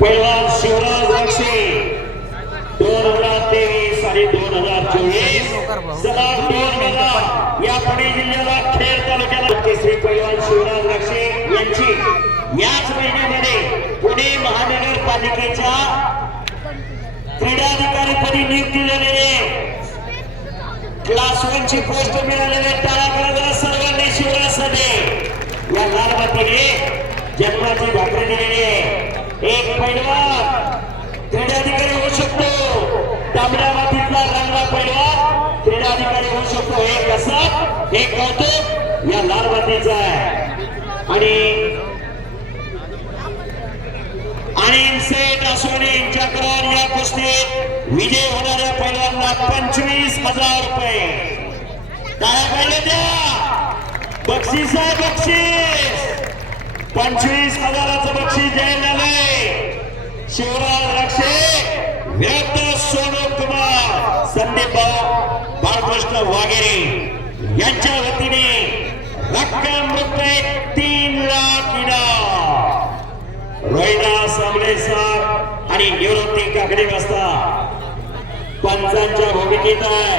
पैलवान शिवराज बक्षे दोन हजार तेवीस आणि दोन हजार चोवीस. सदा दोन मेला. या पुणे जिल्ह्याला खेड तालुक्याला केसरी पैलवान शिवराज बक्षे यांची. याच महिन्यामध्ये पुणे महानगरपालिकेच्या क्रीडाधिकारीपदी नियुक्ती झालेली क्लास वन ची पोस्ट मिळालेली त्याला करा सर्वांनी शिवराजसाठी या लाल मातीने जन्माची भाकरी दिलेली आहे. एक पैलवान क्रीडाधिकारी होऊ शकतो. तांबड्या मातीतला रंगला पैलवान क्रीडाधिकारी होऊ शकतो. हे कसं हे कौतुक या लाल मातीचं आहे. आणि आणि सेठ असोने यांच्याकडून या कुस्तीत विजय होणाऱ्या पैलवानला पंचवीस हजार रुपये. काय पाहिलं त्या. बक्षीस आहे बक्षीस. पंचवीस हजाराचं बक्षीस द्यायला नाही शिवराज रक्षे व्यक्त सोनू कुमार संदीप भाऊ बाळकृष्ण वाघेरे यांच्या वतीने रक्कम रुपये तीन लाख इनाम रोहिदास आमले सर आणि निवृत्ती काकडे बसता. पंचांच्या भूमिकेत आहे.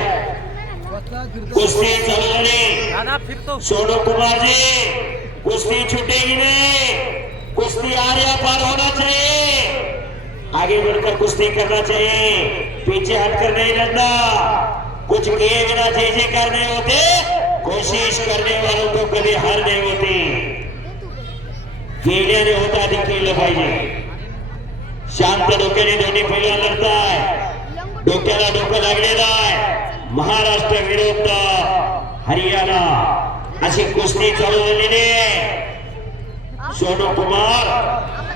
कुस्ती चालू झाली दादा फिरतो सोनू कुमार जी कुश्ती आर्या पार होणार चाहिए आगे बढ़कर कुश्ती करना चाहिए। पीछे हटकर नहीं लड़ना। कुछ किए बिना चीजें करने होते कोशिश करने वालों को कभी हार नहीं होती। केल्याने होता अधिक केलं पाहिजे शांत डोक्याने दोन्ही पहिल्या लढताय डोक्याला डोकं लागलेलं आहे महाराष्ट्र विरुद्ध हरियाणा। अशी कुस्ती चालू झालेली आहे सोनू कुमार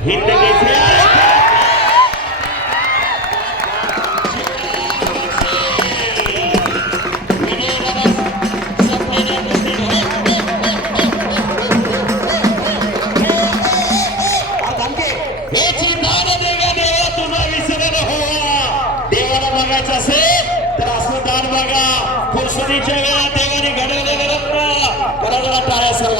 हिंद केसरी देवाला असेल तर असं दान बघा. फुरसुनीच्या वेळा देवाने घडवलेलं रत्न करा टाळ्या सर्वांनी